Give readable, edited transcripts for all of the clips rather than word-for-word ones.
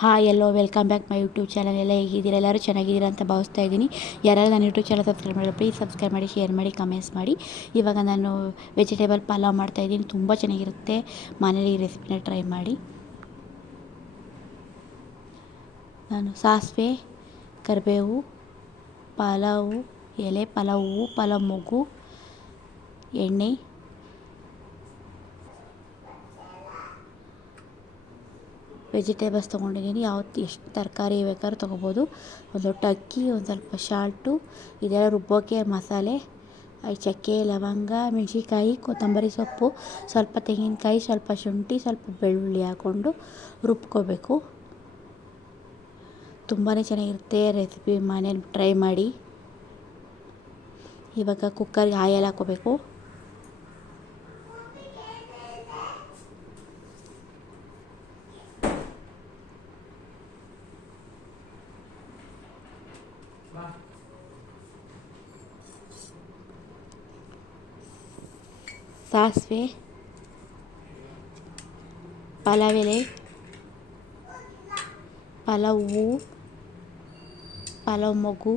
Hi yellow welcome back my YouTube channel. ಎಲ್ಲ ಹೇಗಿದ್ದೀರಾ? ಎಲ್ಲರೂ ಚೆನ್ನಾಗಿದ್ದೀರಾ ಅಂತ ಭಾವಿಸ್ತಾ ಇದ್ದೀನಿ. ಯಾರೆಲ್ಲ ನನ್ನ ಯೂಟ್ಯೂಬ್ ಚಾನಲ್ ಸಬ್ಸ್ಕ್ರೈಬ್ ಮಾಡಿ ಪ್ಲೀಸ್ ಸಬ್ಸ್ಕ್ರೈಬ್ ಮಾಡಿ, ಶೇರ್ ಮಾಡಿ, ಕಮೆಂಟ್ಸ್ ಮಾಡಿ. ಇವಾಗ ನಾನು ವೆಜಿಟೇಬಲ್ ಪಲಾವ್ ಮಾಡ್ತಾಯಿದ್ದೀನಿ. ತುಂಬ ಚೆನ್ನಾಗಿರುತ್ತೆ. ಮನೇಲಿ ಈ ರೆಸಿಪಿನ ಟ್ರೈ ಮಾಡಿ. ನಾನು ಸಾಸಿವೆ, ಕರಿಬೇವು, ಪಲಾವು ಎಲೆ, ಪಲಾವ್ ಹೂವು, ಪಲಾವ್ ಮೊಗ್ಗು, ಎಣ್ಣೆ, ವೆಜಿಟೇಬಲ್ಸ್ ತೊಗೊಂಡಿದ್ದೀನಿ. ಎಷ್ಟು ತರಕಾರಿ ಬೇಕಾದ್ರೂ ತೊಗೋಬೋದು. ಒಂದು ಲೋಟ ಅಕ್ಕಿ, ಒಂದು ಸ್ವಲ್ಪ ಶಾಲ್ಟು, ಇದೆಲ್ಲ ರುಬ್ಬೋಕ್ಕೆ ಮಸಾಲೆ, ಚಕ್ಕೆ, ಲವಂಗ, ಮೆಣಸಿನ್ಕಾಯಿ, ಕೊತ್ತಂಬರಿ ಸೊಪ್ಪು, ಸ್ವಲ್ಪ ತೆಂಗಿನಕಾಯಿ, ಸ್ವಲ್ಪ ಶುಂಠಿ, ಸ್ವಲ್ಪ ಬೆಳ್ಳುಳ್ಳಿ ಹಾಕ್ಕೊಂಡು ರುಬ್ಕೋಬೇಕು. ತುಂಬಾ ಚೆನ್ನಾಗಿರುತ್ತೆ ರೆಸಿಪಿ. ಮನೇಲಿ ಟ್ರೈ ಮಾಡಿ. ಇವಾಗ ಕುಕ್ಕರ್ಗೆ ಆಯಿಲ್ ಹಾಕ್ಕೋಬೇಕು. ಸಾಸಿವೆ, ಪಲಾವ್ ಎಲೆ, ಪಲಾವ್ ಹೂವು, ಪಲಾವ್ ಮೊಗ್ಗು,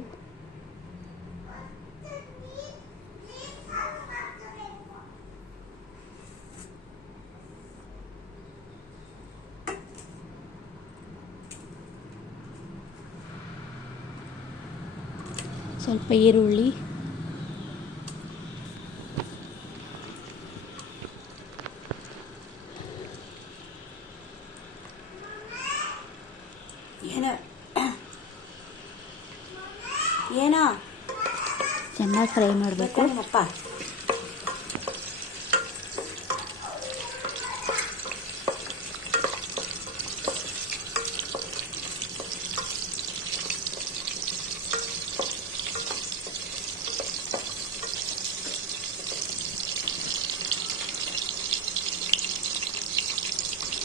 ಸ್ವಲ್ಪ ಈರುಳ್ಳಿ, ಏನೋ ಚೆನ್ನಾಗಿ ಫ್ರೈ ಮಾಡಬೇಕು.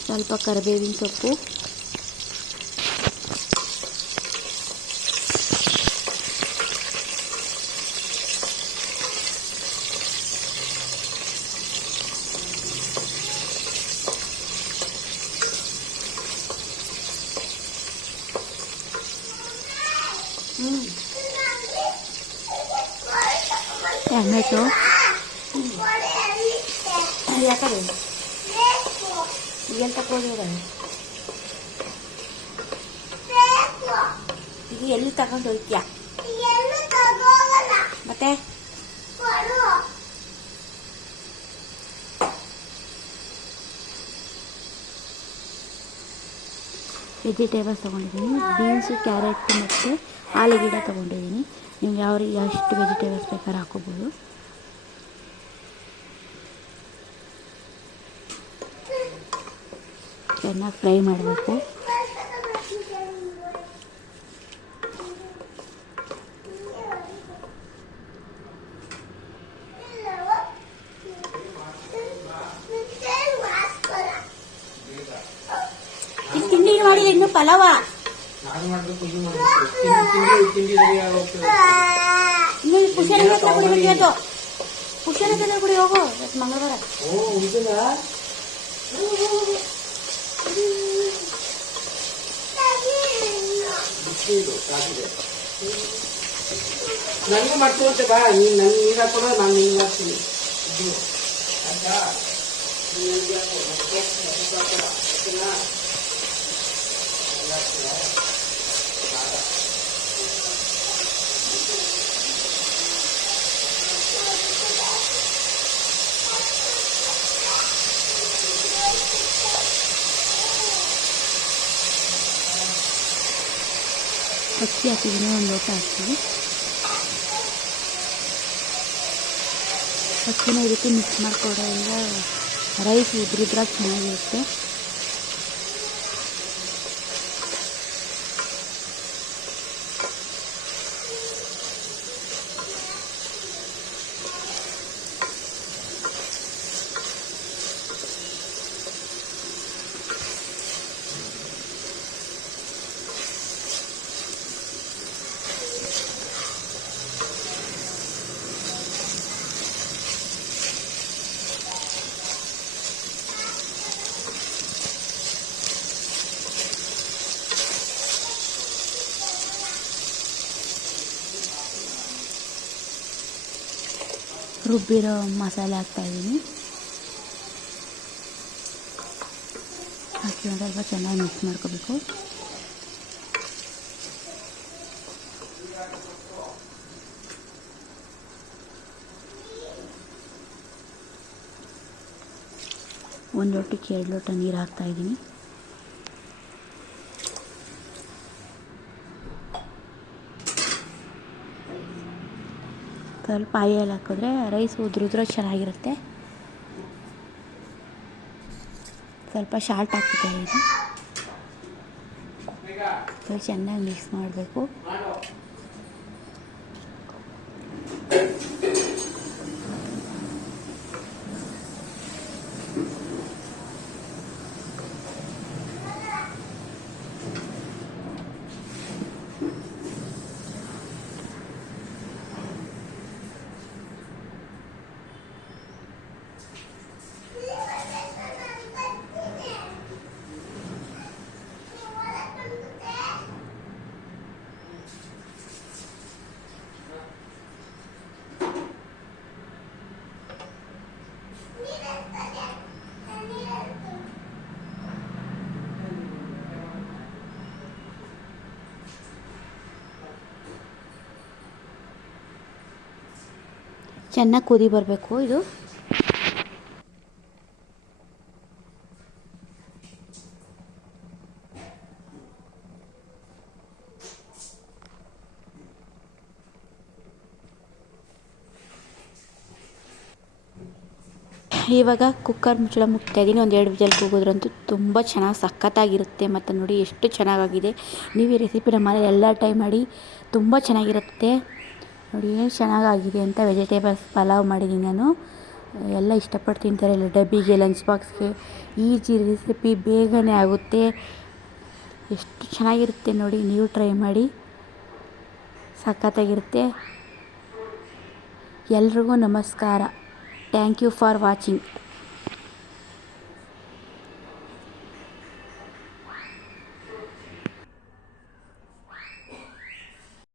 ಸ್ವಲ್ಪ ಕರಿಬೇವಿನ ಸೊಪ್ಪು, ಟೊಮೆಟೊ, ಯಾಕಂದ್ರೆ ಈಗ ತಗೊಂಡು ಈಗ ಎಲ್ಲಿ ತಗೊಂಡು ಹೋಗ್ತೀಯ ಮತ್ತೆ? ವೆಜಿಟೇಬಲ್ಸ್ ತೊಗೊಂಡಿದ್ದೀನಿ. ಬೀನ್ಸು, ಕ್ಯಾರೆಟ್ ಮತ್ತು ಆಲೂಗಡ್ಡೆ ತೊಗೊಂಡಿದ್ದೀನಿ. ನೀವು ಎಷ್ಟು ವೆಜಿಟೇಬಲ್ಸ್ ಬೇಕಾದ್ರೂ ಹಾಕೋಬೋದು. ಚೆನ್ನಾಗಿ ಫ್ರೈ ಮಾಡಬೇಕು. ತಿಂಡಿ ಮಾಡಿಲ್ಲ ಇನ್ನು ಪಲಾವ. ಇನ್ನು ಪುಷಣ ಕುಡಿಬೇಕು. ಪುಷಣ ಕುಡಿ ಹೋಗು ಮಂಗಳವಾರ. ನನಗೂ ಮಾಡ್ಕೊಂತೆ ಬಾ. ನೀನು ನನ್ನ ನೀರು ಹಾಕೋಣ, ನಾನು ನೀರು ಹಾಕ್ತೀನಿ. ಅಕ್ಕಿ ಹಾಕಿದ್ದೀನಿ, ಒಂದು ಲೋಟ ಹಾಕ್ತೀವಿ. ಅಕ್ಕಿನ ಈ ರೀತಿ ಮಿಕ್ಸ್ ಮಾಡ್ಕೊಡೋದ್ರಿಂದ ರೈಸ್ ಉದ್ರಿದ್ರಾಗ ಚೆನ್ನಾಗಿರುತ್ತೆ. ರುಬ್ಬಿರೋ ಮಸಾಲೆ ಹಾಕ್ತಾಯಿದ್ದೀನಿ. ಹಾಕಿ ಒಂದು ಸ್ವಲ್ಪ ಚೆನ್ನಾಗಿ ಮಿಕ್ಸ್ ಮಾಡ್ಕೋಬೇಕು. ಒಂದು ಲೋಟಕ್ಕೆ 2 ಲೋಟ ನೀರು ಹಾಕ್ತಾಯಿದ್ದೀನಿ. ಸ್ವಲ್ಪ ಆಯಿಲ್ ಹಾಕಿದ್ರೆ ರೈಸ್ ಉದುರಿದ್ರೆ ಚೆನ್ನಾಗಿರುತ್ತೆ. ಸ್ವಲ್ಪ ಸಾಲ್ಟ್ ಹಾಕ್ತಿದ್ದೀನಿ. ಚೆನ್ನಾಗಿ ಮಿಕ್ಸ್ ಮಾಡಬೇಕು. ಚೆನ್ನಾಗಿ ಕುದಿ ಬರಬೇಕು ಇದು. ಇವಾಗ ಕುಕ್ಕರ್ ಮುಚ್ಚಳ ಮುಚ್ತಾಯಿದ್ದೀನಿ. ಒಂದು 2 ವಿಜಲ್ ಕೂಗಿದ್ರಂತೂ ತುಂಬ ಚೆನ್ನಾಗಿ ಸಖತ್ತಾಗಿರುತ್ತೆ. ಮತ್ತು ನೋಡಿ ಎಷ್ಟು ಚೆನ್ನಾಗಾಗಿದೆ. ನೀವು ಈ ರೆಸಿಪಿನ ಮನೇಲಿ ಎಲ್ಲ ಟ್ರೈ ಮಾಡಿ, ತುಂಬ ಚೆನ್ನಾಗಿರುತ್ತೆ. ನೋಡಿ ಏನು ಚೆನ್ನಾಗಾಗಿದೆ ಅಂತ. ವೆಜಿಟೇಬಲ್ಸ್ ಪಲಾವ್ ಮಾಡಿದ್ದೀನಿ ನಾನು. ಎಲ್ಲ ಇಷ್ಟಪಟ್ಟು ತಿಂತಾರೆ. ಇಲ್ಲ ಡಬ್ಬಿಗೆ, ಲಂಚ್ ಬಾಕ್ಸ್ಗೆ ಈಜಿ ರೆಸಿಪಿ, ಬೇಗನೆ ಆಗುತ್ತೆ. ಎಷ್ಟು ಚೆನ್ನಾಗಿರುತ್ತೆ ನೋಡಿ, ನೀವು ಟ್ರೈ ಮಾಡಿ, ಸಖತ್ತಾಗಿರುತ್ತೆ. ಎಲ್ರಿಗೂ ನಮಸ್ಕಾರ. Thank you for watching.